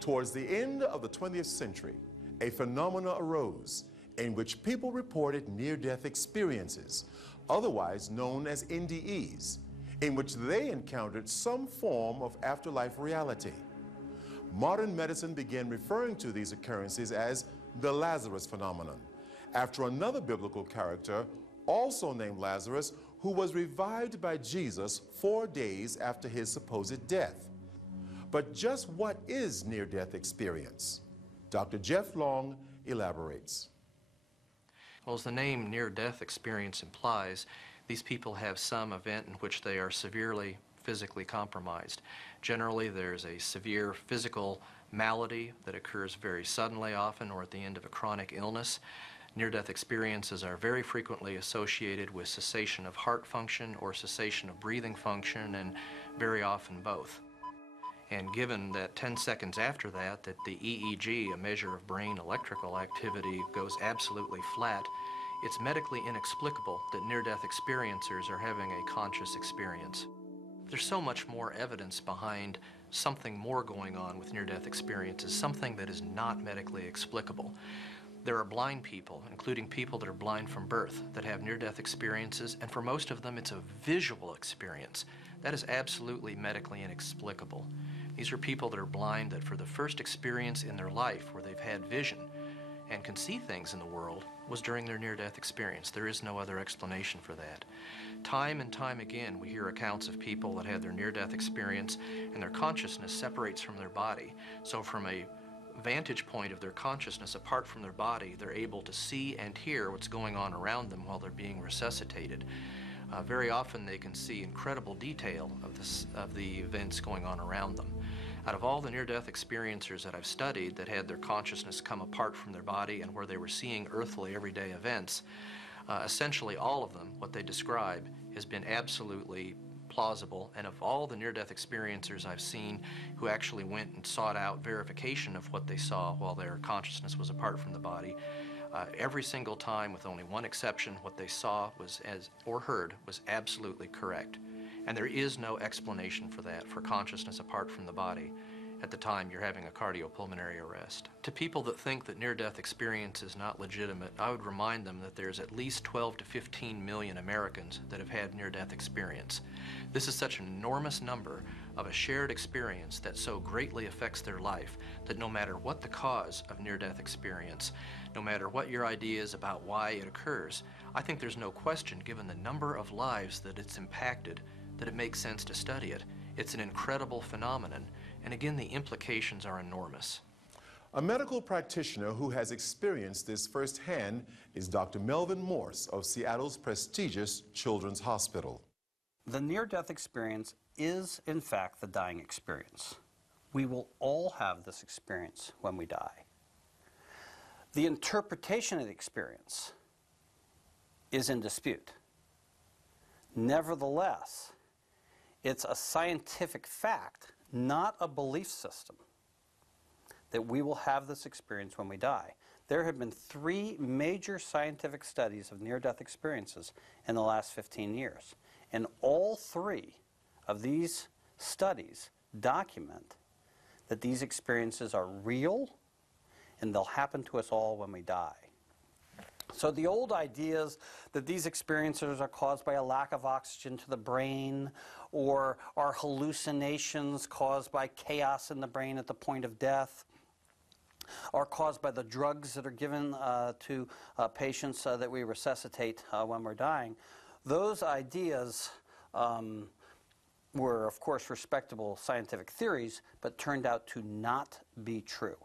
Towards the end of the 20th century, a phenomenon arose in which people reported near-death experiences, otherwise known as NDAs, in which they encountered some form of afterlife reality. Modern medicine began referring to these occurrences as the Lazarus phenomenon, after another biblical character, also named Lazarus, who was revived by Jesus 4 days after his supposed death. But just what is near-death experience? Dr. Jeff Long elaborates. Well, as the name near-death experience implies, these people have some event in which they are severely physically compromised. Generally, there's a severe physical malady that occurs very suddenly often or at the end of a chronic illness. Near-death experiences are very frequently associated with cessation of heart function or cessation of breathing function, and very often both. And given that 10 seconds after that the EEG, a measure of brain electrical activity, goes absolutely flat, it's medically inexplicable that near-death experiencers are having a conscious experience. There's so much more evidence behind something more going on with near-death experiences, something that is not medically explicable. There are blind people, including people that are blind from birth, that have near-death experiences, and for most of them it's a visual experience. That is absolutely medically inexplicable. These are people that are blind that for the first experience in their life where they've had vision and can see things in the world was during their near-death experience. There is no other explanation for that. Time and time again, we hear accounts of people that had their near-death experience and their consciousness separates from their body. So from a vantage point of their consciousness apart from their body, they're able to see and hear what's going on around them while they're being resuscitated. Very often they can see incredible detail of the events going on around them. Out of all the near-death experiencers that I've studied that had their consciousness come apart from their body and where they were seeing earthly everyday events, essentially all of them, what they describe, has been absolutely plausible. And of all the near-death experiencers I've seen who actually went and sought out verification of what they saw while their consciousness was apart from the body, every single time, with only one exception, what they saw was or heard was absolutely correct. And there is no explanation for that, for consciousness apart from the body at the time you're having a cardiopulmonary arrest. To people that think that near-death experience is not legitimate, I would remind them that there's at least 12 to 15 million Americans that have had near-death experience. This is such an enormous number of a shared experience that so greatly affects their life that no matter what the cause of near-death experience, no matter what your idea is about why it occurs, I think there's no question, given the number of lives that it's impacted, that it makes sense to study it. It's an incredible phenomenon, and again, the implications are enormous. A medical practitioner who has experienced this firsthand is Dr. Melvin Morse of Seattle's prestigious Children's Hospital. The near-death experience is, in fact, the dying experience. We will all have this experience when we die. The interpretation of the experience is in dispute. Nevertheless, it's a scientific fact, not a belief system, that we will have this experience when we die. There have been 3 major scientific studies of near-death experiences in the last 15 years. And all 3 of these studies document that these experiences are real and they'll happen to us all when we die. So the old ideas that these experiences are caused by a lack of oxygen to the brain, or are hallucinations caused by chaos in the brain at the point of death, are caused by the drugs that are given to patients that we resuscitate when we're dying, those ideas were, of course, respectable scientific theories, but turned out to not be true.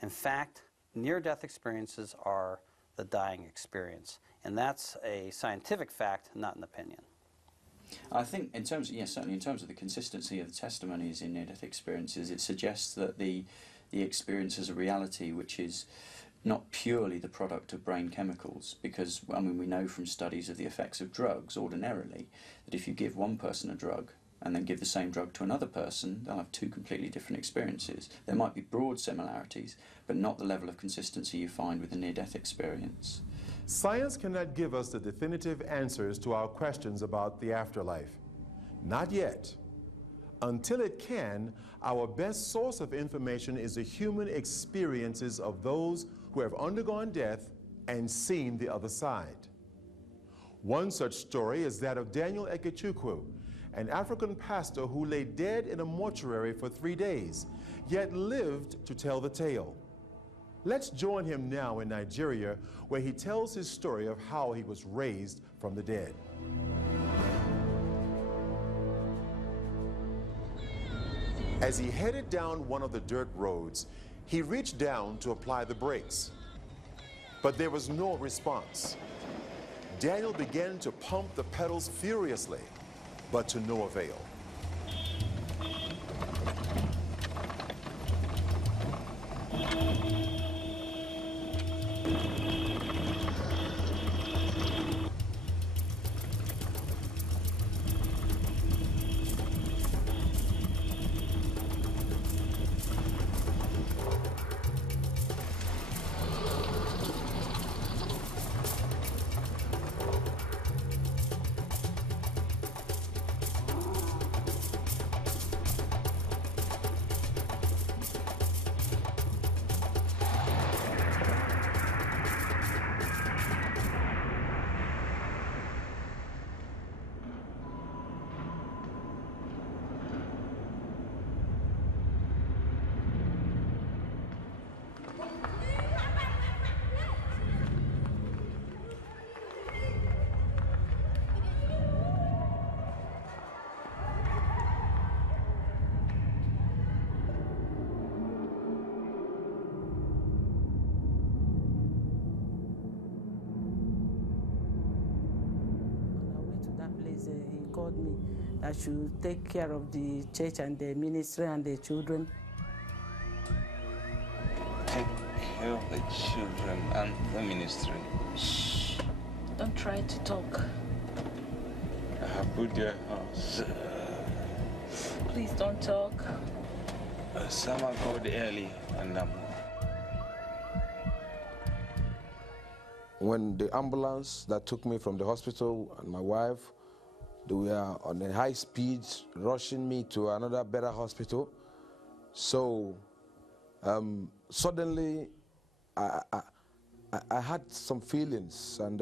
In fact, near-death experiences are the dying experience, and that's a scientific fact, not an opinion. I think in terms of, certainly in terms of the consistency of the testimonies in near-death experiences, it suggests that the experience is a reality which is not purely the product of brain chemicals, because, I mean, we know from studies of the effects of drugs ordinarily that if you give one person a drug and then give the same drug to another person, they'll have 2 completely different experiences. There might be broad similarities, but not the level of consistency you find with a near-death experience. Science cannot give us the definitive answers to our questions about the afterlife. Not yet. until it can, our best source of information is the human experiences of those who have undergone death and seen the other side. One such story is that of Daniel Ekechukwu, an African pastor who lay dead in a mortuary for 3 days, yet lived to tell the tale. Let's join him now in Nigeria, where he tells his story of how he was raised from the dead. As he headed down one of the dirt roads, he reached down to apply the brakes, but there was no response. Daniel began to pump the pedals furiously, but to no avail. He called me. I should take care of the church and the ministry and the children. Take care of the children and the ministry. Shh. Don't try to talk. I have built your house. Please don't talk. Summer called early and When the ambulance that took me from the hospital and my wife, they were on a high speed rushing me to another better hospital. So suddenly I had some feelings, and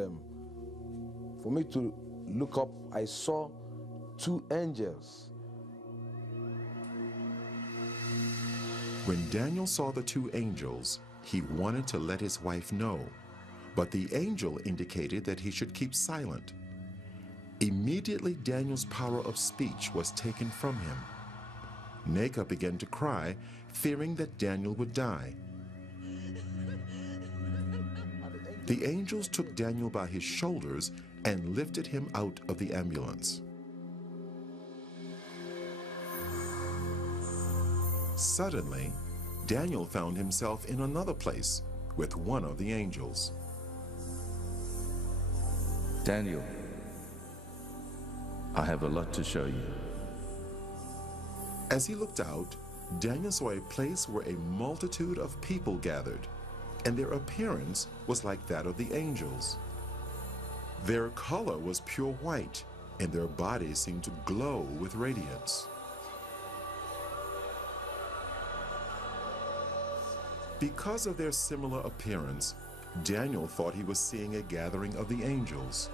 for me to look up, I saw 2 angels. When Daniel saw the 2 angels, he wanted to let his wife know, but the angel indicated that he should keep silent. Immediately, Daniel's power of speech was taken from him. Neka began to cry, fearing that Daniel would die. The angels took Daniel by his shoulders and lifted him out of the ambulance. Suddenly, Daniel found himself in another place with one of the angels. Daniel, I have a lot to show you. As he looked out, Daniel saw a place where a multitude of people gathered, and their appearance was like that of the angels. Their color was pure white, and their bodies seemed to glow with radiance. Because of their similar appearance, Daniel thought he was seeing a gathering of the angels.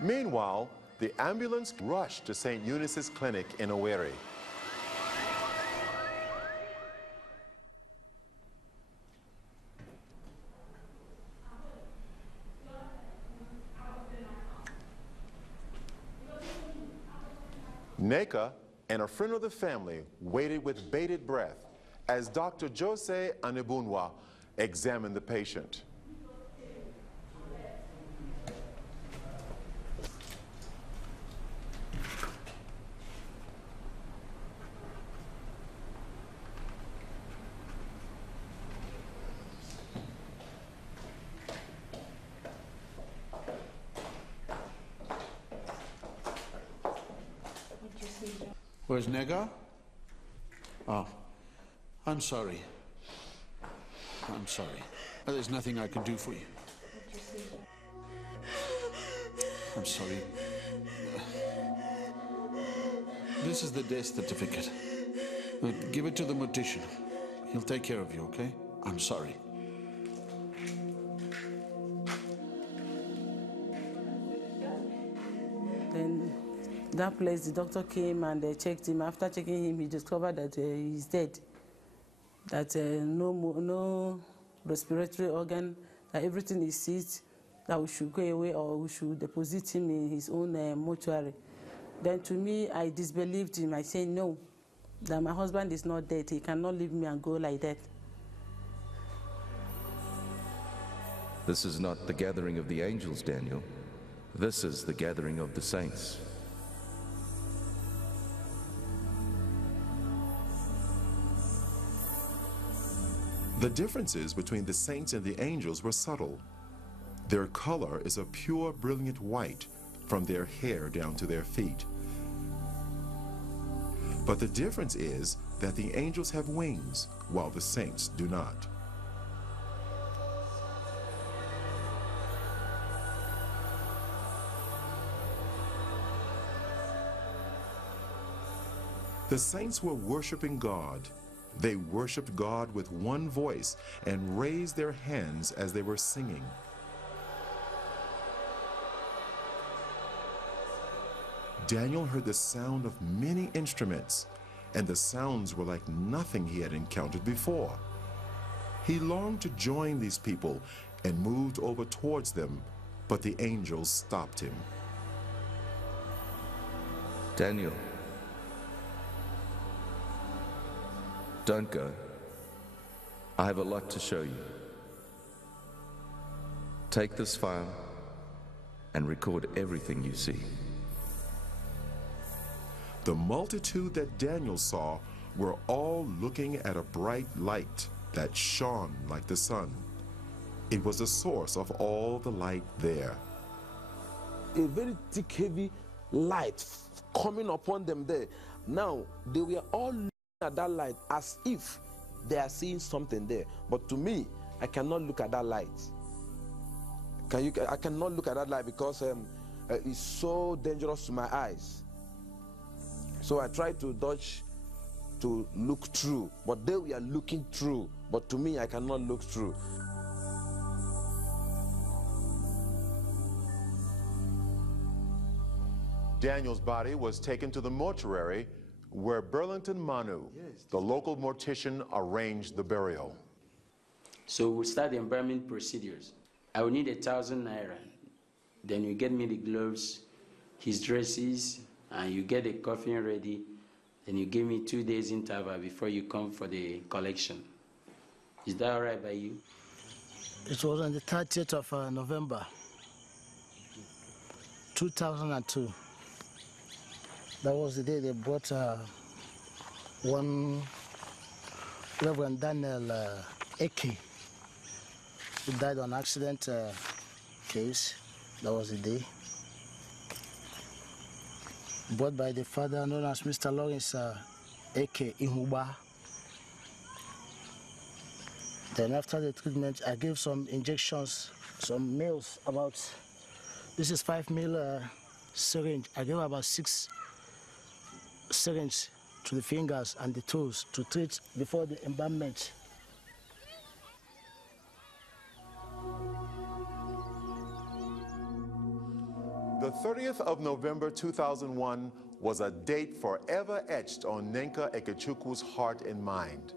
Meanwhile, the ambulance rushed to St. Eunice's clinic in Owerri. Neka and a friend of the family waited with bated breath as Dr. Jose Anibunwa examined the patient. Where's Nega? Oh, I'm sorry. I'm sorry. There's nothing I can do for you. I'm sorry. This is the death certificate. Give it to the mortician. He'll take care of you, okay? I'm sorry. Then that place, the doctor came and they checked him. After checking him, he discovered that he's dead. That no respiratory organ, that everything is seized, that we should go away or we should deposit him in his own mortuary. Then to me, I disbelieved him. I said, no, that my husband is not dead. He cannot leave me and go like that. This is not the gathering of the angels, Daniel. This is the gathering of the saints. The differences between the saints and the angels were subtle. Their color is a pure, brilliant white from their hair down to their feet. But the difference is that the angels have wings, while the saints do not. The saints were worshiping God. They worshiped God with one voice and raised their hands as they were singing. Daniel heard the sound of many instruments, and the sounds were like nothing he had encountered before. He longed to join these people and moved over towards them, but the angels stopped him. Daniel, don't go. I have a lot to show you. Take this file and record everything you see. The multitude that Daniel saw were all looking at a bright light that shone like the sun. It was the source of all the light there. A very thick, heavy light coming upon them there. Now, they were all looking at that light as if they are seeing something there. But to me, I cannot look at that light. I cannot look at that light because it's so dangerous to my eyes. So I try to dodge to look through, but they were looking through. But to me, I cannot look through. Daniel's body was taken to the mortuary where Burlington Manu, the local mortician, arranged the burial. So we'll start the embalming procedures. I will need 1,000 naira. Then you get me the gloves, his dresses, and you get the coffin ready. Then you give me 2 days interval before you come for the collection. Is that all right by you? It was on the 30th of November, 2002. That was the day they brought one Reverend Daniel Eke. He died on accident case. That was the day. Brought by the father known as Mr. Lawrence Eke Ihuba. Then after the treatment, I gave some injections, some meals about, this is 5 ml syringe. I gave about 6 syringes to the fingers and the toes to treat before the embalmment. The 30th of November 2001 was a date forever etched on Nenka Ekechukwu's heart and mind.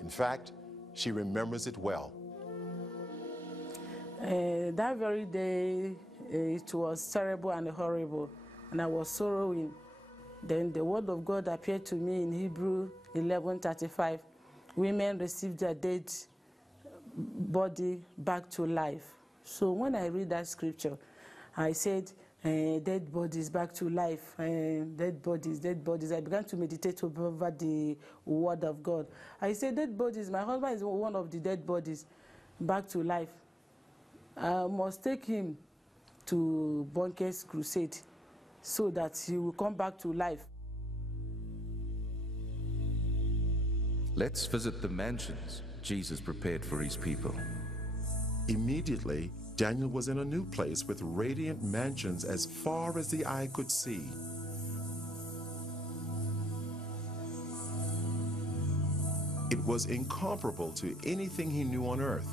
In fact, she remembers it well. That very day, it was terrible and horrible, and I was sorrowing. Then the word of God appeared to me in Hebrew 11:35. Women received their dead body back to life. So when I read that scripture, I said, dead bodies back to life, dead bodies, dead bodies. I began to meditate over the word of God. I said, dead bodies, my husband is one of the dead bodies back to life. I must take him to Bonke's crusade so that he will come back to life. Let's visit the mansions Jesus prepared for his people. Immediately, Daniel was in a new place with radiant mansions as far as the eye could see. It was incomparable to anything he knew on earth.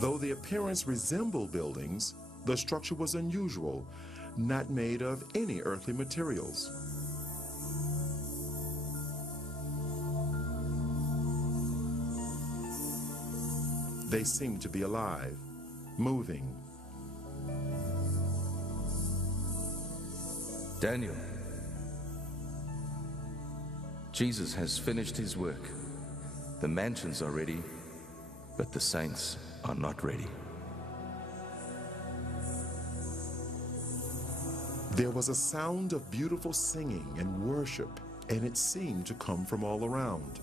Though the appearance resembled buildings, the structure was unusual, not made of any earthly materials. They seemed to be alive, moving. Daniel, Jesus has finished his work. The mansions are ready, but the saints are not ready. There was a sound of beautiful singing and worship, and it seemed to come from all around.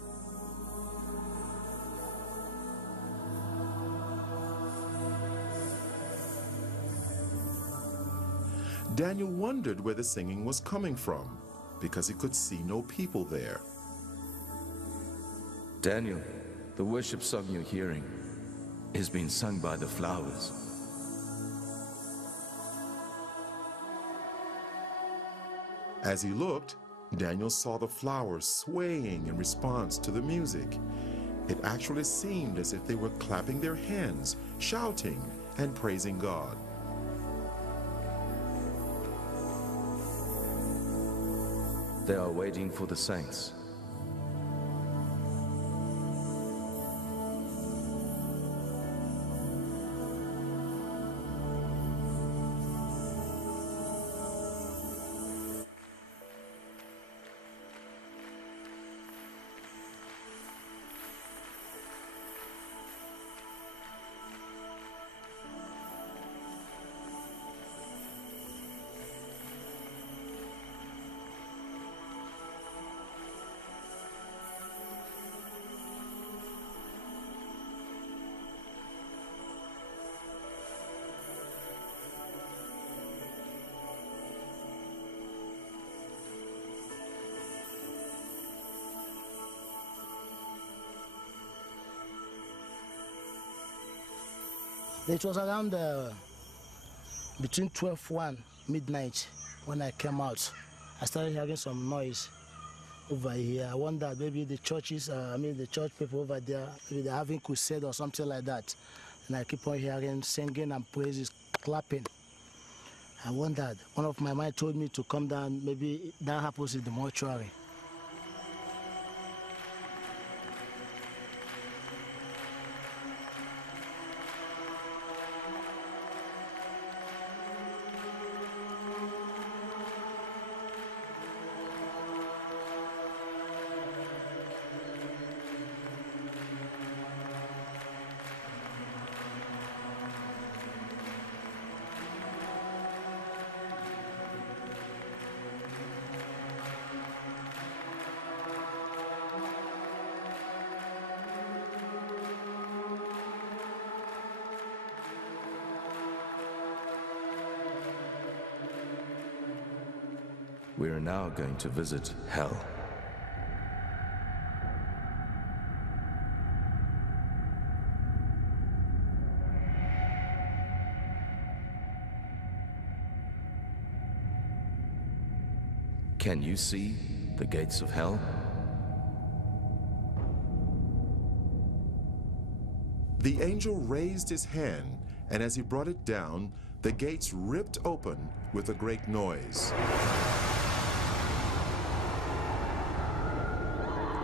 Daniel wondered where the singing was coming from, because he could see no people there. Daniel, the worship song you're hearing is being sung by the flowers. As he looked, Daniel saw the flowers swaying in response to the music. It actually seemed as if they were clapping their hands, shouting, and praising God. They are waiting for the saints. It was around between 12:01 midnight when I came out. I started hearing some noise over here. I wondered maybe the churches, the church people over there, maybe they're having crusade or something like that. And I keep on hearing singing and praises, clapping. I wondered. One of my mind told me to come down. Maybe that happens in the mortuary. We are now going to visit hell. Can you see the gates of hell? The angel raised his hand, and as he brought it down, the gates ripped open with a great noise.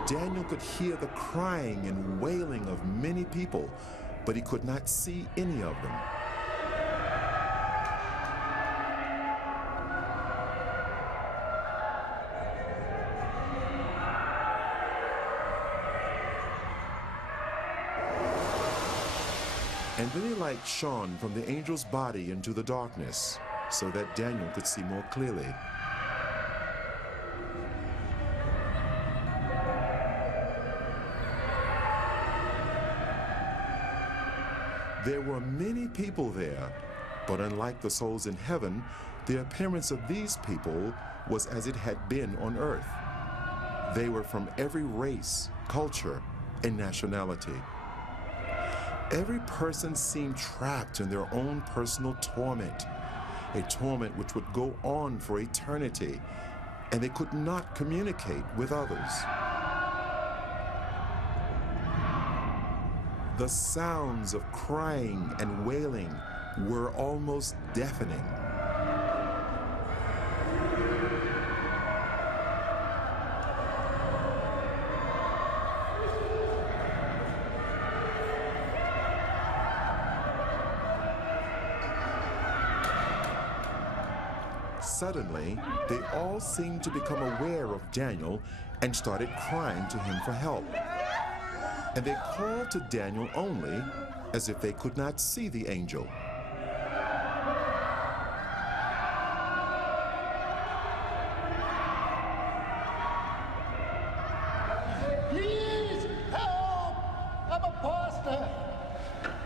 Daniel could hear the crying and wailing of many people, but he could not see any of them. And then a light shone from the angel's body into the darkness, so that Daniel could see more clearly. There were many people there, but unlike the souls in heaven, the appearance of these people was as it had been on earth. They were from every race, culture, and nationality. Every person seemed trapped in their own personal torment, a torment which would go on for eternity, and they could not communicate with others. The sounds of crying and wailing were almost deafening. Suddenly, they all seemed to become aware of Daniel and started crying to him for help. And they called to Daniel only as if they could not see the angel. Please help! I'm a pastor.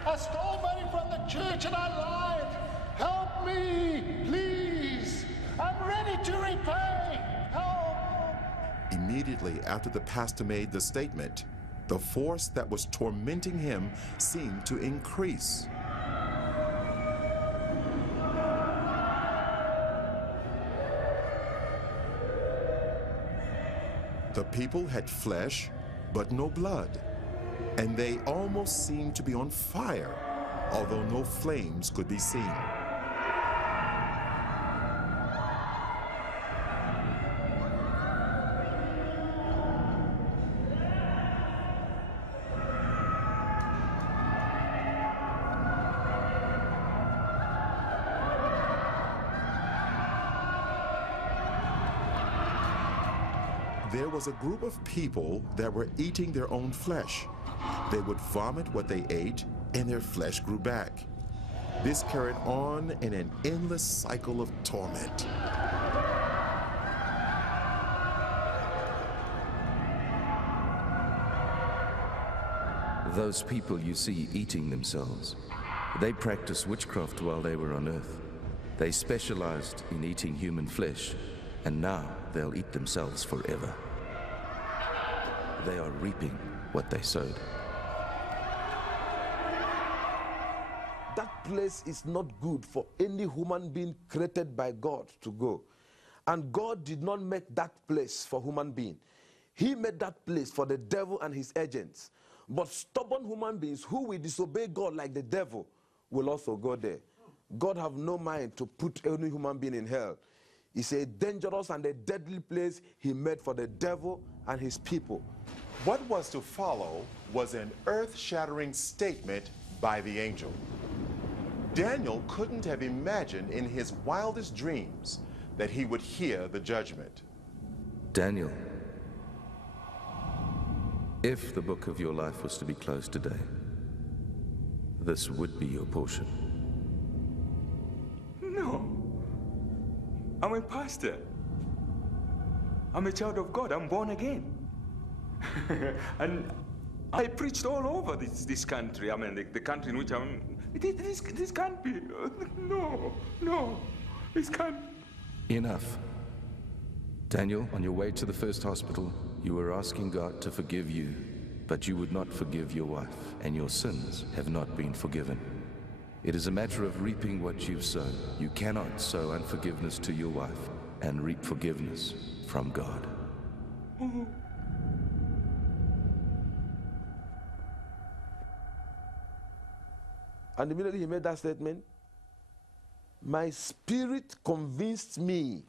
I stole money from the church and I lied. Help me, please. I'm ready to repay. Help! Immediately after the pastor made the statement, the force that was tormenting him seemed to increase. The people had flesh, but no blood, and they almost seemed to be on fire, although no flames could be seen. There was a group of people that were eating their own flesh. They would vomit what they ate, and their flesh grew back. This carried on in an endless cycle of torment. Those people you see eating themselves, they practiced witchcraft while they were on earth. They specialized in eating human flesh, and now they'll eat themselves forever. They are reaping what they sowed. That place is not good for any human being created by God to go. And God did not make that place for human being. He made that place for the devil and his agents. But stubborn human beings who will disobey God like the devil will also go there. God have no mind to put any human being in hell. It's a dangerous and a deadly place he made for the devil and his people. What was to follow was an earth-shattering statement by the angel. Daniel couldn't have imagined in his wildest dreams that he would hear the judgment. Daniel, if the book of your life was to be closed today, this would be your portion. No. I'm a pastor. I'm a child of God. I'm born again. And I preached all over this country. I mean, the country in which I'm... This can't be... No. This can't... Enough. Daniel, on your way to the first hospital, you were asking God to forgive you, but you would not forgive your wife, and your sins have not been forgiven. It is a matter of reaping what you've sown. You cannot sow unforgiveness to your wife and reap forgiveness from God. And immediately he made that statement, my spirit convinced me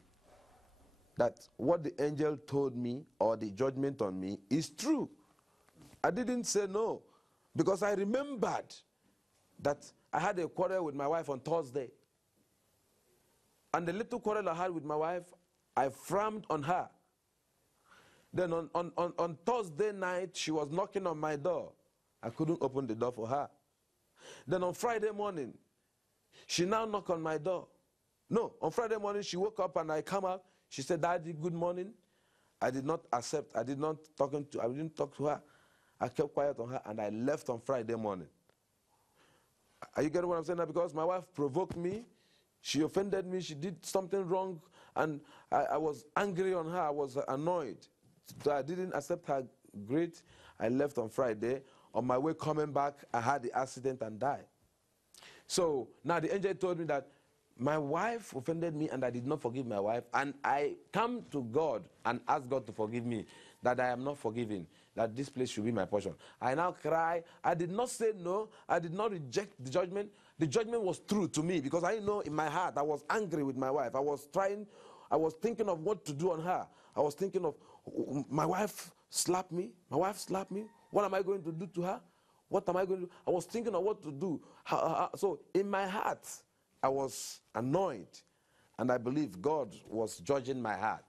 that what the angel told me or the judgment on me is true. I didn't say no, because I remembered that I had a quarrel with my wife on Thursday. And the little quarrel I had with my wife, I frowned on her. Then on Thursday night, she was knocking on my door. I couldn't open the door for her. Then on Friday morning, she now knocked on my door. No, on Friday morning, she woke up and I come out. She said, Daddy, good morning. I did not accept. I didn't talk to her. I kept quiet on her and I left on Friday morning. Are you getting what I'm saying now? Because my wife provoked me, she offended me, she did something wrong, and I was angry on her, I was annoyed. didn't accept her great. I left on Friday. On my way coming back, I had the accident and died. So now the angel told me that my wife offended me and I did not forgive my wife, and I come to God and ask God to forgive me, that I am not forgiven, that this place should be my portion. I now cry. I did not say no. I did not reject the judgment. The judgment was true to me because I know in my heart I was angry with my wife. I was thinking of what to do on her. I was thinking of, my wife slapped me. My wife slapped me. What am I going to do to her? What am I going to do? I was thinking of what to do. So in my heart, I was annoyed, and I believe God was judging my heart.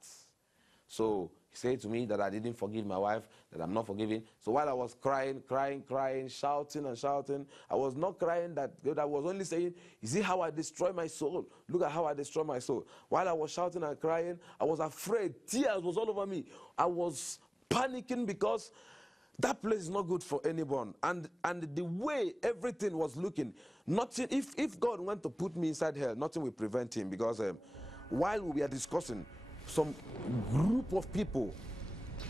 So he said to me that I didn't forgive my wife, that I'm not forgiving. So while I was crying, shouting and shouting, I was not crying that God, I was only saying, you see how I destroy my soul? Look at how I destroy my soul. While I was shouting and crying, I was afraid. Tears was all over me. I was panicking because that place is not good for anyone. And the way everything was looking, nothing, if God went to put me inside hell, nothing will prevent him, because while we are discussing, some group of people,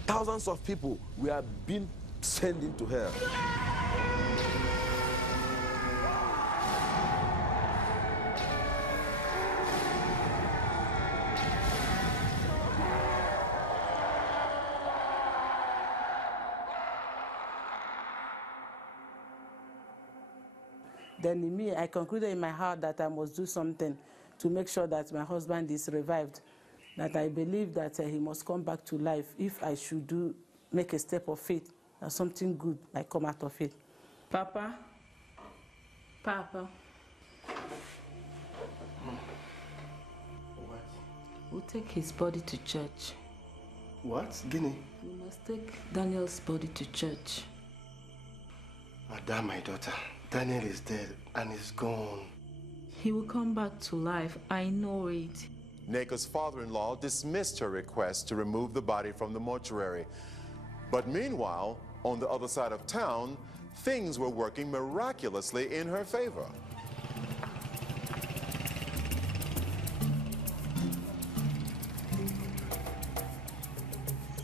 thousands of people, we are being sent into hell. Then in me, I concluded in my heart that I must do something to make sure that my husband is revived, that I believe that he must come back to life if I should make a step of faith, that something good might come out of it. Papa? What? We'll take his body to church. What? Guinea? We must take Daniel's body to church. Madam, my daughter, Daniel is dead and is gone. He will come back to life. I know it. Naka's father-in-law dismissed her request to remove the body from the mortuary. But meanwhile, on the other side of town, things were working miraculously in her favor.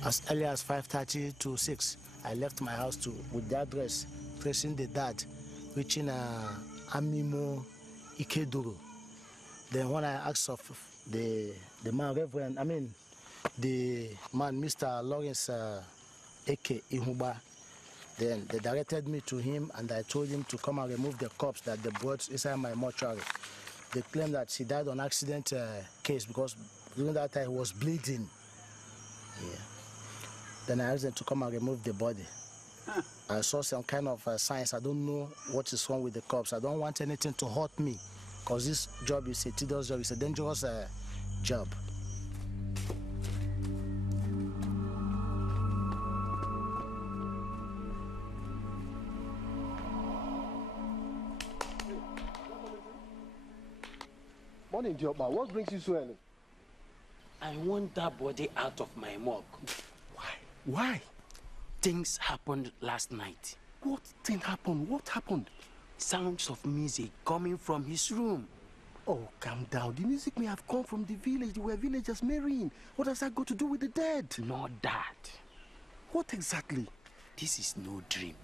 As early as 5:30 to 6, I left my house with the address, tracing the dad, reaching Amimo Ikeduru. Then when I asked of the man, the man, Mr. Lawrence Eke Ihuba, then they directed me to him, and I told him to come and remove the corpse that they brought inside my mortuary. They claimed that he died on accident case because during that time he was bleeding. Yeah. Then I asked them to come and remove the body. I saw some kind of signs. I don't know what is wrong with the corpse. I don't want anything to hurt me, because this job is a tedious job. It's a dangerous job. Morning, Diokba. What brings you so early? I want that body out of my morgue. Why? Things happened last night. What thing happened? What happened? Sounds of music coming from his room. Oh, calm down. The music may have come from the village. There were villagers marrying. What does that got to do with the dead? Not that. What exactly? This is no dream.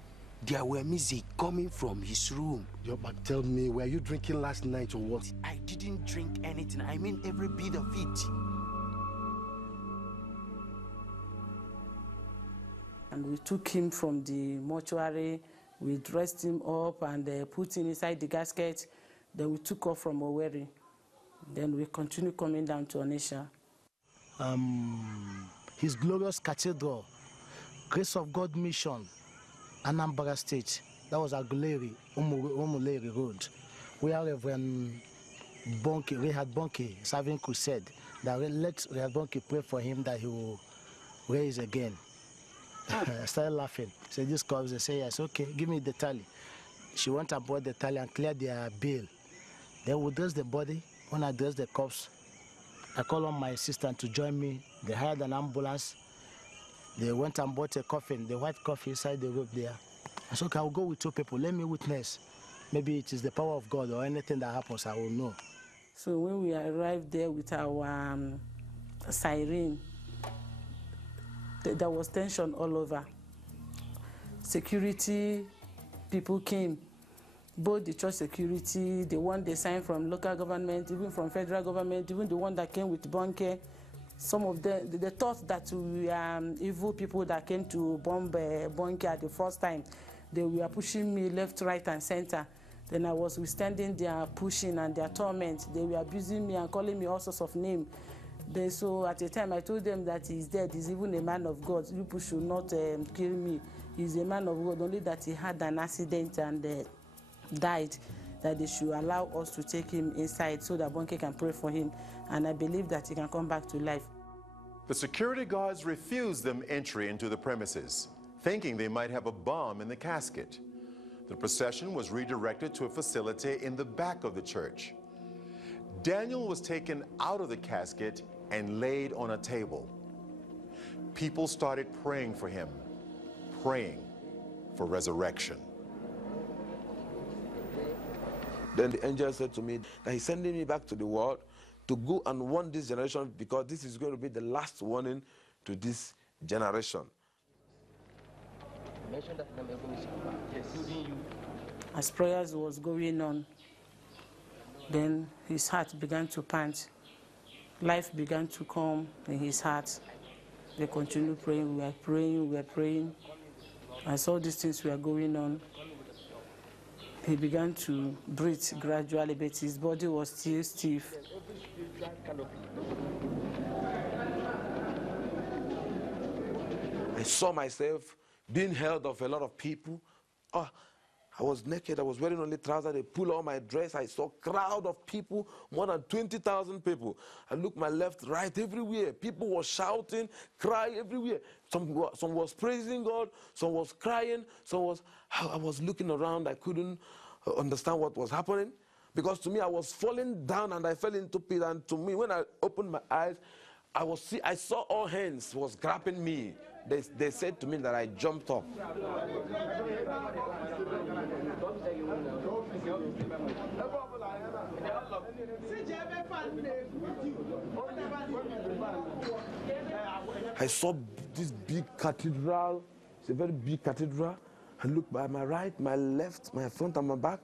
There were music coming from his room. But tell me, were you drinking last night or what? I didn't drink anything. I mean every bit of it. And we took him from the mortuary, we dressed him up and put him inside the casket. Then we took off from Mortuary. Then we continued coming down to Onitsha. His glorious cathedral, Grace of God Mission, Anambra State. That was Aguleri, Umuleri Road, where Reverend Rehad Bonke, serving crusade, that let Rehad Bonke pray for him that he will raise again. I started laughing. So this comes, they say, yes, okay, give me the tally. She went aboard the tally and cleared their bill. Then we dress the body. When I dress the corpse, I call on my assistant to join me. They hired an ambulance. They went and bought a coffin, the white coffin inside the rope there. I said, okay, I'll go with 2 people. Let me witness. Maybe it is the power of God or anything that happens, I will know. So when we arrived there with our siren, there was tension all over. Security people came, both the church security, the one they signed from local government, even from federal government, even the one that came with bunker. Some of them, they thought that we evil people that came to bomb bunker the first time. They were pushing me left, right, and center. Then I was withstanding their pushing and their torment. They were abusing me and calling me all sorts of names. Then, so at the time, I told them that he's dead. He's even a man of God. You people should not kill me. He's a man of God, only that he had an accident and died, that they should allow us to take him inside so that Bonke can pray for him. And I believe that he can come back to life. The security guards refused them entry into the premises, thinking they might have a bomb in the casket. The procession was redirected to a facility in the back of the church. Daniel was taken out of the casket and laid on a table. People started praying for him, praying for resurrection. Then the angel said to me that he's sending me back to the world to go and warn this generation, because this is going to be the last warning to this generation. As prayers was going on, then his heart began to pant. Life began to come in his heart. They continued praying, we were praying, we were praying. I saw these things were going on. He began to breathe gradually, but his body was still stiff. I saw myself being held of a lot of people. Oh, I was naked, I was wearing only trousers, they pulled all my dress. I saw a crowd of people, more than 20,000 people. I looked my left, right, everywhere. People were shouting, crying everywhere. Some was praising God, some was crying, I was looking around, I couldn't understand what was happening. Because to me, I was falling down and I fell into pit. And to me, when I opened my eyes, I saw all hands was grabbing me. They said to me that I jumped up. I saw this big cathedral. It's a very big cathedral. I looked by my right, my left, my front and my back.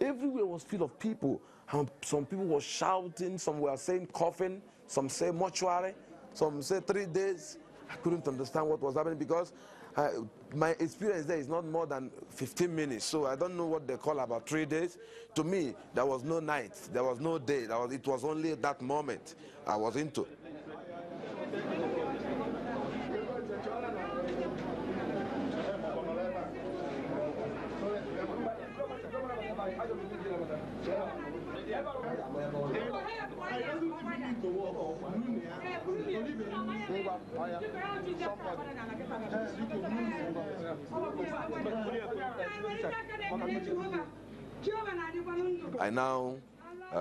Everywhere was full of people. Some people were shouting, some were saying coffin, some say mortuary, some say 3 days. I couldn't understand what was happening because my experience there is not more than 15 minutes. So I don't know what they call about 3 days. To me, there was no night, there was no day. It was only that moment I was into. I now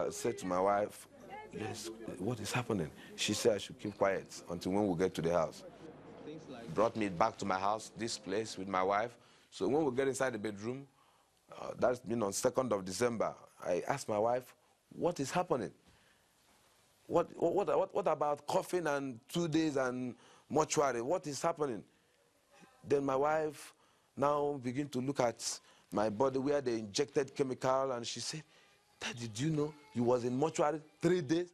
said to my wife, yes, what is happening? She said I should keep quiet until when we get to the house. Brought me back to my house, this place with my wife. So when we get inside the bedroom, that's been on 2nd of December, I asked my wife, what is happening? What about coffin and 2 days and mortuary? What is happening? Then my wife now began to look at my body where they injected chemical, and she said, Dad, did you know you was in mortuary 3 days?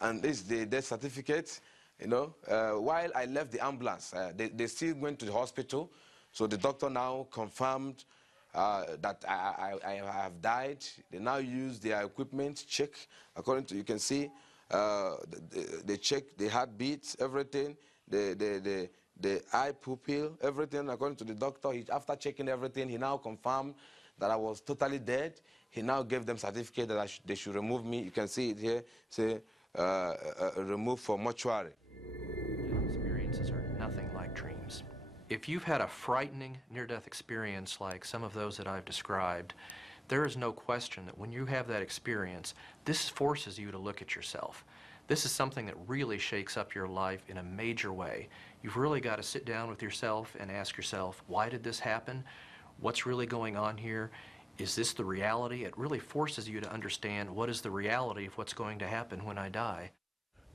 And this is the death certificate, you know. While I left the ambulance, they still went to the hospital. So the doctor now confirmed that I have died. They now use their equipment, check, according to, you can see, they check the heartbeats, everything, the eye pupil, everything, according to the doctor. After checking everything, he now confirmed that I was totally dead. He now gave them certificate that they should remove me. You can see it here, say, remove for mortuary. Experiences are nothing like dreams. If you've had a frightening near-death experience like some of those that I've described, there is no question that when you have that experience, this forces you to look at yourself. This is something that really shakes up your life in a major way. You've really got to sit down with yourself and ask yourself, why did this happen? What's really going on here? Is this the reality? It really forces you to understand what is the reality of what's going to happen when I die.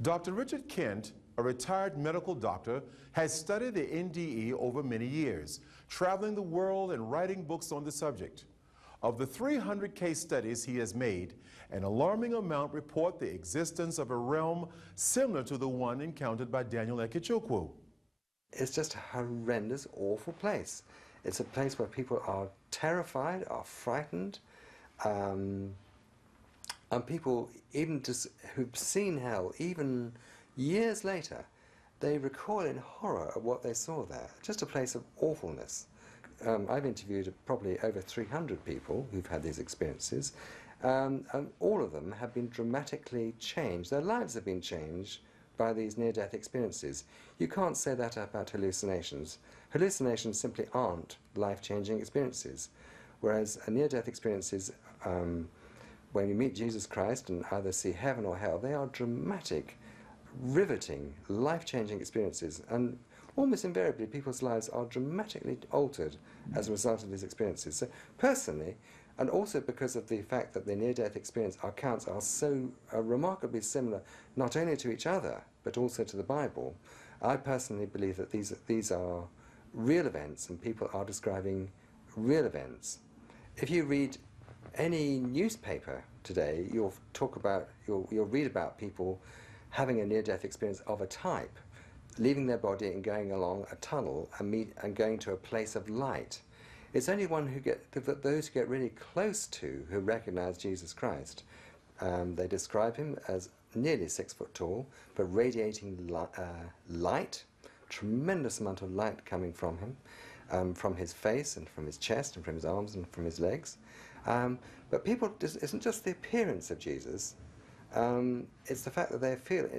Dr. Richard Kent, a retired medical doctor, has studied the NDE over many years, traveling the world and writing books on the subject. Of the 300 case studies he has made, an alarming amount report the existence of a realm similar to the one encountered by Daniel Ekechukwu. It's just a horrendous, awful place. It's a place where people are terrified, are frightened, and people, even just who've seen hell, even years later, they recoil in horror at what they saw there. Just a place of awfulness. I've interviewed probably over 300 people who've had these experiences, and all of them have been dramatically changed. Their lives have been changed by these near-death experiences. You can't say that about hallucinations. Hallucinations simply aren't life-changing experiences, whereas near-death experiences, when you meet Jesus Christ and either see heaven or hell, they are dramatic, riveting, life-changing experiences, and almost invariably people's lives are dramatically altered as a result of these experiences. So personally, and also because of the fact that the near-death experience accounts are so remarkably similar not only to each other but also to the Bible, I personally believe that these are real events and people are describing real events. If you read any newspaper today, you'll read about people having a near-death experience of a type, leaving their body and going along a tunnel and going to a place of light. It's only those who get really close to who recognize Jesus Christ. They describe him as nearly 6 foot tall, but radiating light, tremendous amount of light coming from him, from his face and from his chest and from his arms and from his legs. But people, it isn't just the appearance of Jesus, it's the fact that they feel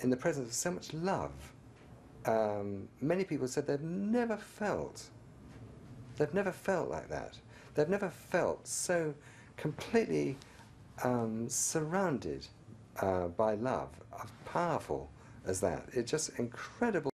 in the presence of so much love. Many people said they've never felt like that. They've never felt so completely surrounded by love, powerful as that. It's just incredible.